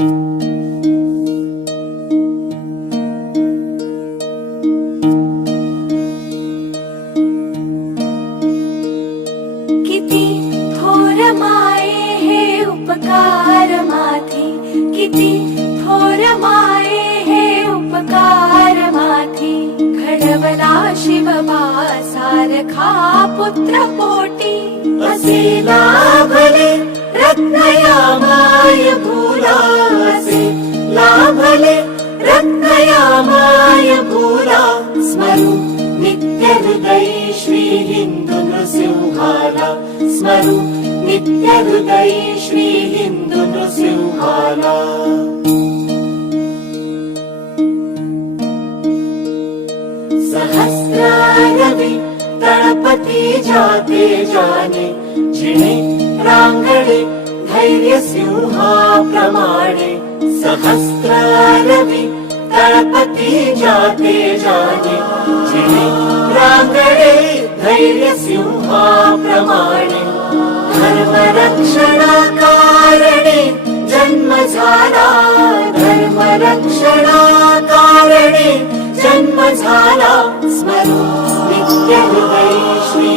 थोर माये उपकार माथी थोर माये उपकार माथी. घडवला शिवबा सारखा पुत्र पोटी. असे लाभले रत्नया माय भूला स्मरू नित्य हृदय श्री हिंदू नृसिंहाला सहस्रारवि तळपती जाते जाने जिणे रांगणे धैर्य सिंहाप्रमाणे सहस्रारवि तळपती जाते जाने जिणे रांगणे धैर्य सिंहाप्रमाणे धर्मरक्षणाकारणे जन्म धर्मरक्षणाकारणे जन्म झाला स्मरू नित्य हृदय श्री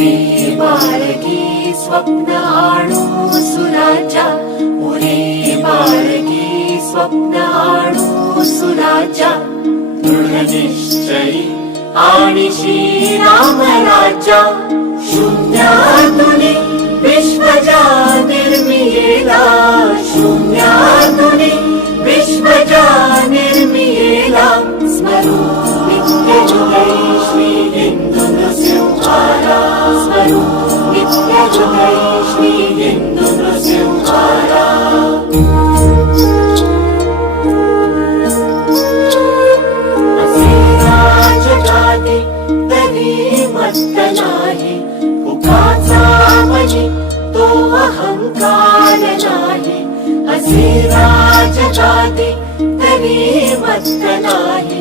उरी बाळगी स्वप्न आणू सुराजा उरी बाळगी स्वप्न आणू सुराजा दृढ निश्चयी आणि श्रीराम राजा शून्यातुनी राजगादी तरी मत्त नाही.